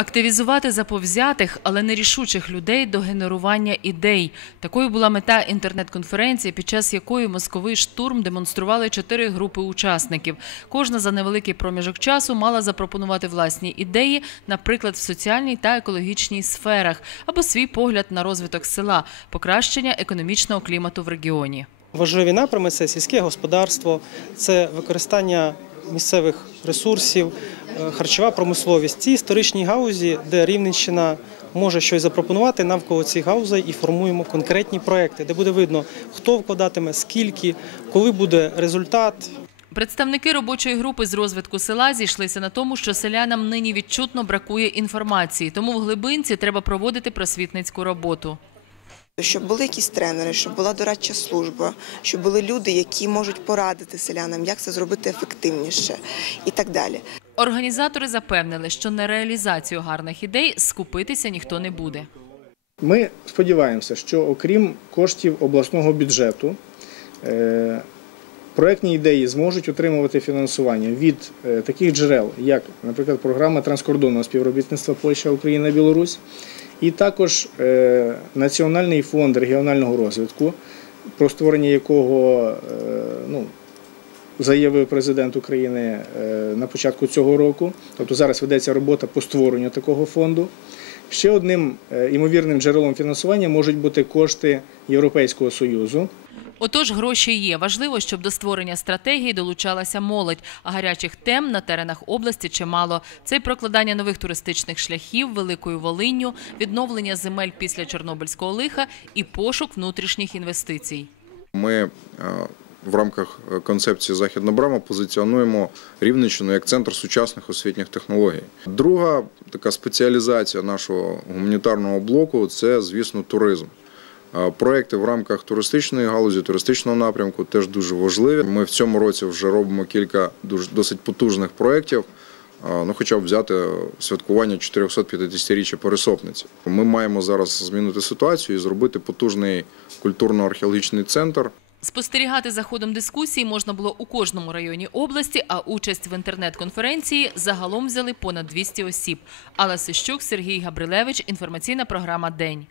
Активізувати заповзятих, але нерішучих людей до генерування ідей. Такою була мета інтернет-конференції, під час якої мозковий штурм демонстрували чотири групи учасників. Кожна за невеликий проміжок часу мала запропонувати власні ідеї, наприклад, в соціальній та екологічній сферах, або свій погляд на розвиток села, покращення економічного клімату в регіоні. Важливі напрями це сільське господарство, це використання місцевих ресурсів, харчова промисловість. Ці історичні гаузі, де Рівненщина може щось запропонувати, навколо цих гаузей і формуємо конкретні проекти, де буде видно, хто вкладатиме, скільки, коли буде результат. Представники робочої групи з розвитку села зійшлися на тому, що селянам нині відчутно бракує інформації, тому в глибинці треба проводити просвітницьку роботу. Щоб були якісь тренери, щоб була дорадча служба, щоб були люди, які можуть порадити селянам, як це зробити ефективніше і так далі. Організатори запевнили, що на реалізацію гарних ідей скупитися ніхто не буде. Ми сподіваємося, що окрім коштів обласного бюджету, е, проектні ідеї зможуть отримувати фінансування від е, таких джерел, як, наприклад, програма транскордонного співробітництва Польща, Україна, Білорусь, і також е, Національний фонд регіонального розвитку, про створення якого ну, заявив президент України е, на початку цього року. Тобто зараз ведеться робота по створенню такого фонду. Ще одним е, імовірним джерелом фінансування можуть бути кошти Європейського союзу. Отож, гроші є. Важливо, щоб до створення стратегії долучалася молодь, а гарячих тем на теренах області чимало. Це й прокладання нових туристичних шляхів великою Волинню, відновлення земель після Чорнобильського лиха і пошук внутрішніх інвестицій. Ми е, в рамках е, концепції Західна брама позиціонуємо Рівненщину як центр сучасних освітніх технологій. Друга така спеціалізація нашого гуманітарного блоку це, звісно, туризм. Е, Проекти в рамках туристичної галузі, туристичного напрямку теж дуже важливі. Ми в цьому році вже робимо кілька досить потужних проєктів. е, Ну, хоча б взяти святкування 450-річчя пересопниці. Ми маємо зараз змінити ситуацію і зробити потужний культурно-археологічний центр. Спостерігати за ходом дискусії можна було у кожному районі області, а участь в інтернет-конференції загалом взяли понад 200 осіб. Алла Сищук, Сергій Габрилевич. Інформаційна програма День.